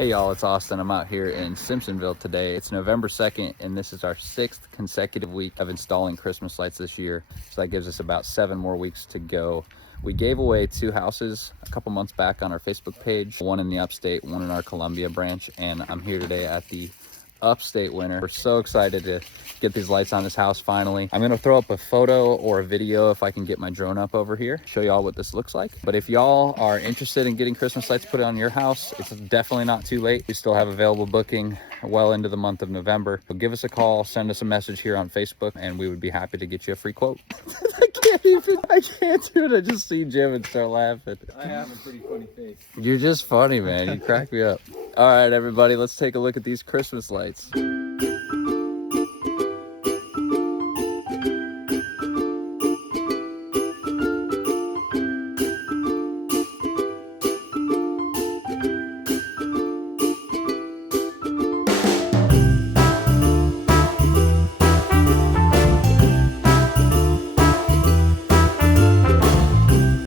Hey y'all, it's Austin. I'm out here in Simpsonville today. It's November 2nd, and this is our 6th consecutive week of installing Christmas lights this year. So that gives us about 7 more weeks to go. We gave away 2 houses a couple months back on our Facebook page, one in the Upstate, one in our Columbia branch, and I'm here today at the Upstate winner. We're so excited to get these lights on this house finally. I'm gonna throw up a photo or a video if I can get my drone up over here, show y'all what this looks like. But if y'all are interested in getting Christmas lights put on your house, it's definitely not too late. We still have available booking well into the month of November. So give us a call, send us a message here on Facebook, and we would be happy to get you a free quote. I can't do it. I just see Jim and start laughing. I have a pretty funny face. You're just funny, man. You crack me up. All right, everybody, let's take a look at these Christmas lights.